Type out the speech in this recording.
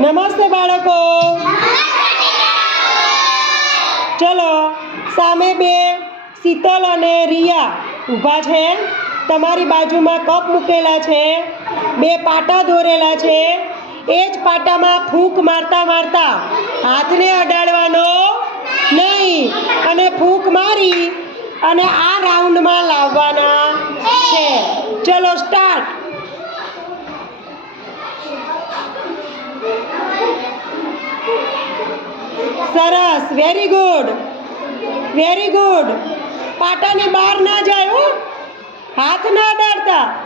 નમસ્તે બાળકો. ચલો, સામે બે શીતલ અને રિયા ઊભા છે. તમારી બાજુમાં કપ મૂકેલા છે, બે પાટા દોરેલા છે. એ જ પાટામાં ફૂંક મારતા મારતા હાથને અડાડવાનો નહીં અને ફૂંક મારી અને આ રાઉન્ડમાં લાવવાના છે. ચલો સ્ટાર્ટ. સરસ, વેરી ગુડ, વેરી ગુડ. પાટાની બહાર ના જાય હો, હાથ ના અડાડતા.